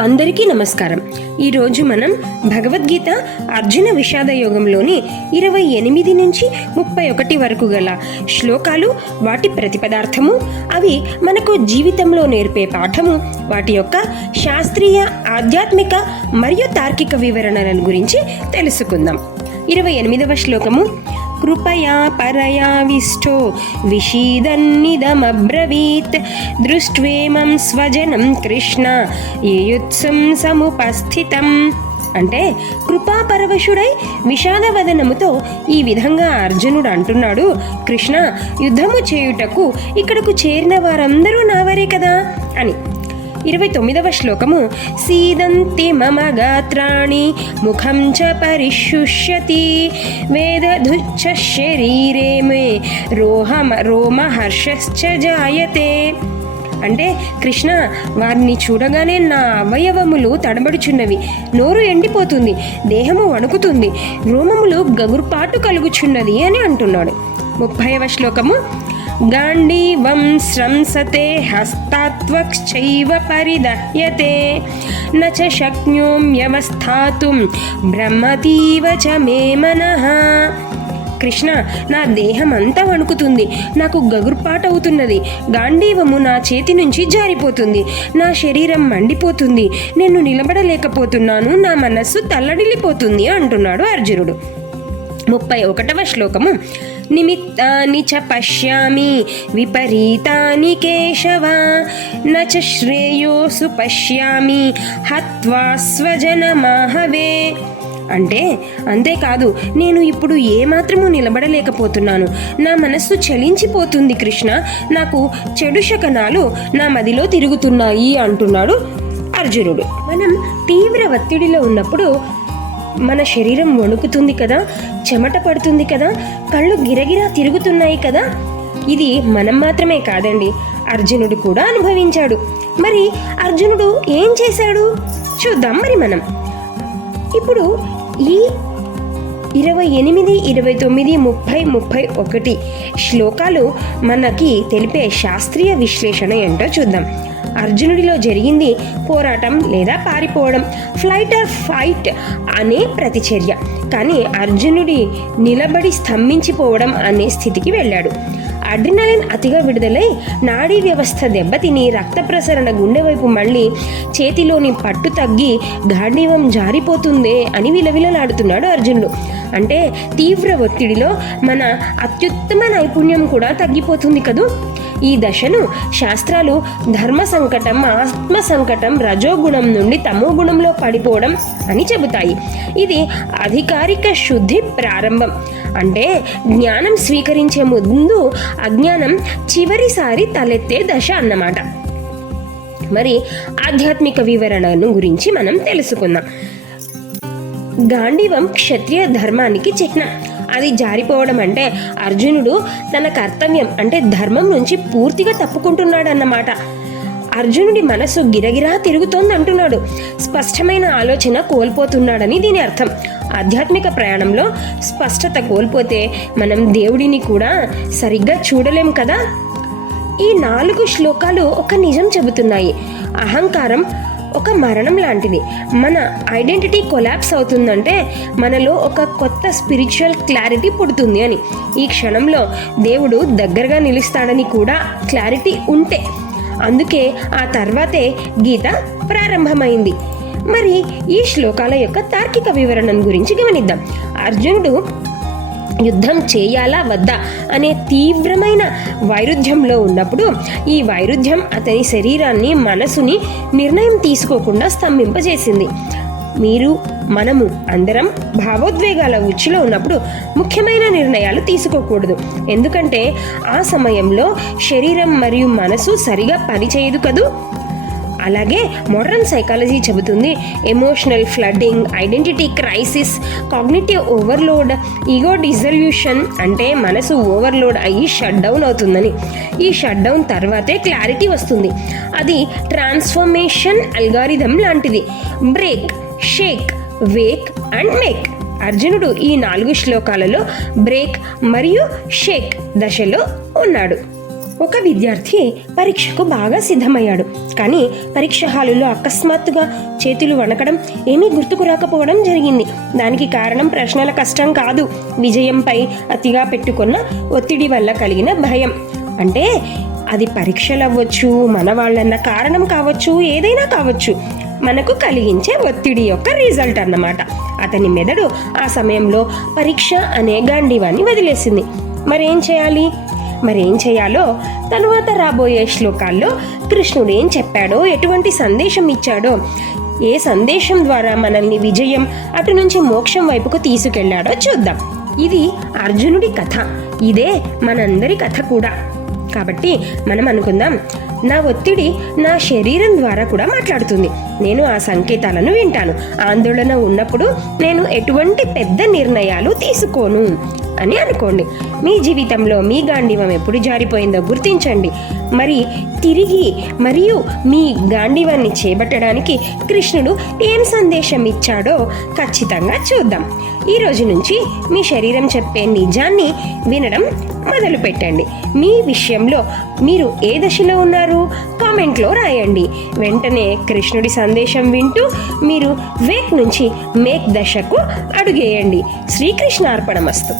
అందరికీ నమస్కారం. ఈరోజు మనం భగవద్గీత అర్జున విషాద యోగంలోని 28 నుంచి 31 వరకు గల శ్లోకాలు, వాటి ప్రతిపదార్థము, అవి మనకు జీవితంలో నేర్పే పాఠము, వాటి యొక్క శాస్త్రీయ, ఆధ్యాత్మిక మరియు తార్కిక వివరణలను గురించి తెలుసుకుందాం. 28వ శ్లోకము: కృపయా పరయావిష్టో విషీదన్నిదమబ్రవీత్ దృష్ట్వేమం స్వజనం కృష్ణ యేయుత్సం సముపస్థితం. అంటే కృపాపరవశుడై విషాదవదనముతో ఈ విధంగా అర్జునుడు అంటున్నాడు, కృష్ణ, యుద్ధము చేయుటకు ఇక్కడకు చేరిన వారందరూ నావరే కదా అని. 29వ శ్లోకము: సీదంతి మమ గాత్రాణి ముఖం చ పరిశుష్యతి వేదధుచ్చ శరీరే మే రోమహర్షశ్చ జాయతే. అంటే కృష్ణ, వారిని చూడగానే నా అవయవములు తడబడుచున్నవి, నోరు ఎండిపోతుంది, దేహము వణుకుతుంది, రోమములు గగుర్పాటు కలుగుచున్నది అని అంటున్నాడు. 30వ శ్లోకము: గాండీవం స్రంసతే హస్తాత్వక్షైవ పరిదహ్యతే నచ శక్నోమ్యవస్థాతుం బ్రహ్మతీవ చ మే మనః. కృష్ణ, నా దేహం అంతా వణుకుతుంది, నాకు గగుర్పాటవుతున్నది, గాంధీవము నా చేతి నుంచి జారిపోతుంది, నా శరీరం మండిపోతుంది, నేను నిలబడలేకపోతున్నాను, నా మనస్సు తల్లడిల్లిపోతుంది అంటున్నాడు అర్జునుడు. 31వ శ్లోకము: నిమిత్తాని చ పశ్యామి విపరీతాని కేశవ నచ శ్రేయోసు పశ్యామి హత్వా స్వజనమాహవే. అంటే అంతేకాదు, నేను ఇప్పుడు ఏమాత్రము నిలబడలేకపోతున్నాను, నా మనస్సు చలించిపోతుంది కృష్ణ, నాకు చెడు శకనాలు నా మదిలో తిరుగుతున్నాయి అంటున్నాడు అర్జునుడు. మనం తీవ్ర ఒత్తిడిలో ఉన్నప్పుడు మన శరీరం వణుకుతుంది కదా, చెమట పడుతుంది కదా, కళ్ళు గిరగిరా తిరుగుతున్నాయి కదా. ఇది మనం మాత్రమే కాదండి, అర్జునుడు కూడా అనుభవించాడు. మరి అర్జునుడు ఏం చేశాడు చూద్దాం. మరి మనం ఇప్పుడు ఈ 28, 29, 30, 31 శ్లోకాలు మనకి తెలిపే శాస్త్రీయ విశ్లేషణ ఏంటో చూద్దాం. అర్జునుడిలో జరిగింది పోరాటం లేదా పారిపోవడం, ఫ్లైట్ ఆర్ ఫైట్ అనే ప్రతిచర్య. కానీ అర్జునుడి నిలబడి స్తంభించిపోవడం అనే స్థితికి వెళ్ళాడు. అడ్రినలిన్ అతిగా విడుదలై నాడీ వ్యవస్థ దెబ్బతిని రక్త ప్రసరణ గుండె వైపు మళ్ళీ చేతిలోని పట్టు తగ్గి గాంధీవం జారిపోతుందే అని విలవిలలాడుతున్నాడు అర్జునుడు. అంటే తీవ్ర ఒత్తిడిలో మన అత్యుత్తమ నైపుణ్యం కూడా తగ్గిపోతుంది కదూ. ఈ దశను శాస్త్రాలు ధర్మ సంకటం, ఆత్మ సంకటం, రజోగుణం నుండి తమో గుణంలో పడిపోవడం అని చెబుతాయి. ఇది అధికారిక శుద్ధి ప్రారంభం. అంటే జ్ఞానం స్వీకరించే ముందు అజ్ఞానం చివరిసారి తలెత్తే దశ అన్నమాట. మరి ఆధ్యాత్మిక వివరణను గురించి మనం తెలుసుకుందాం. గాంధీవం క్షత్రియ ధర్మానికి చిహ్నం. అది జారిపోవడం అంటే అర్జునుడు తన కర్తవ్యం అంటే ధర్మం నుంచి పూర్తిగా తప్పుకుంటున్నాడు అన్నమాట. అర్జునుడి మనసు గిరగిరా తిరుగుతోంది అంటున్నాడు. స్పష్టమైన ఆలోచన కోల్పోతున్నాడని దీని అర్థం. ఆధ్యాత్మిక ప్రయాణంలో స్పష్టత కోల్పోతే మనం దేవుడిని కూడా సరిగ్గా చూడలేం కదా. ఈ 4 శ్లోకాలు ఒక నిజం చెబుతున్నాయి. అహంకారం ఒక మరణం లాంటిది. మన ఐడెంటిటీ కొలాప్స్ అవుతుందంటే మనలో ఒక కొత్త స్పిరిచువల్ క్లారిటీ పుడుతుంది అని. ఈ క్షణంలో దేవుడు దగ్గరగా నిలుస్తాడని కూడా క్లారిటీ ఉంటే, అందుకే ఆ తర్వాతే గీత ప్రారంభమైంది. మరి ఈ శ్లోకాల యొక్క తార్కిక వివరణను గురించి గమనిద్దాం. అర్జునుడు యుద్ధం చేయాలా వద్దా అనే తీవ్రమైన వైరుధ్యంలో ఉన్నప్పుడు ఈ వైరుధ్యం అతని శరీరాన్ని, మనసుని నిర్ణయం తీసుకోకుండా స్తంభింపజేసింది. మీరు, మనము అందరం భావోద్వేగాల ఉచ్చులో ఉన్నప్పుడు ముఖ్యమైన నిర్ణయాలు తీసుకోకూడదు. ఎందుకంటే ఆ సమయంలో శరీరం మరియు మనసు సరిగా పనిచేయదు కదూ. అలాగే మోడర్న్ సైకాలజీ చెబుతుంది, emotional flooding, identity crisis, cognitive overload, ego dissolution అంటే మనసు ఓవర్లోడ్ అయ్యి షట్ డౌన్ అవుతుందని. ఈ షట్ డౌన్ తర్వాతే క్లారిటీ వస్తుంది. అది ట్రాన్స్ఫర్మేషన్ అల్గారిథం లాంటిది. Break, shake, wake and make. అర్జునుడు ఈ 4 శ్లోకాలలో బ్రేక్ మరియు షేక్ దశలో ఉన్నాడు. ఒక విద్యార్థి పరీక్షకు బాగా సిద్ధమయ్యాడు. కానీ పరీక్ష హాలులో అకస్మాత్తుగా చేతులు వణకడం, ఏమీ గుర్తుకు రాకపోవడం జరిగింది. దానికి కారణం ప్రశ్నల కష్టం కాదు, విజయంపై అతిగా పెట్టుకున్న ఒత్తిడి వల్ల కలిగిన భయం. అంటే అది పరీక్షలు అవ్వచ్చు, మన వాళ్ళన్న కారణం కావచ్చు, ఏదైనా కావచ్చు, మనకు కలిగించే ఒత్తిడి యొక్క రిజల్ట్ అన్నమాట. అతని మెదడు ఆ సమయంలో పరీక్ష అనే గాంధీవాన్ని వదిలేసింది. మరేం చేయాలో తరువాత రాబోయే శ్లోకాల్లో కృష్ణుడు ఏం చెప్పాడో, ఎటువంటి సందేశం ఇచ్చాడో, ఏ సందేశం ద్వారా మనల్ని విజయం అటు నుంచి మోక్షం వైపుకు తీసుకెళ్లాడో చూద్దాం. ఇది అర్జునుడి కథ, ఇదే మనందరి కథ కూడా. కాబట్టి మనం అనుకుందాం, నా ఒత్తిడి నా శరీరం ద్వారా కూడా మాట్లాడుతుంది. నేను ఆ సంకేతాలను వింటాను. ఆందోళన ఉన్నప్పుడు నేను ఎటువంటి పెద్ద నిర్ణయాలు తీసుకోను అని అనుకోండి. మీ జీవితంలో మీ గాంధీవం ఎప్పుడు జారిపోయిందో గుర్తించండి. మరియు మీ గాంధీవాన్ని చేపట్టడానికి కృష్ణుడు ఏం సందేశం ఇచ్చాడో ఖచ్చితంగా చూద్దాం. ఈ రోజు నుంచి మీ శరీరం చెప్పే నిజాన్ని వినడం మొదలు పెట్టండి. మీ విషయంలో మీరు ఏ దశలో ఉన్నారు కామెంట్లో రాయండి. వెంటనే కృష్ణుడి సందేశం వింటూ మీరు వేక్ నుంచి మేక్ దశకు అడుగేయండి. శ్రీకృష్ణార్పణమస్తు.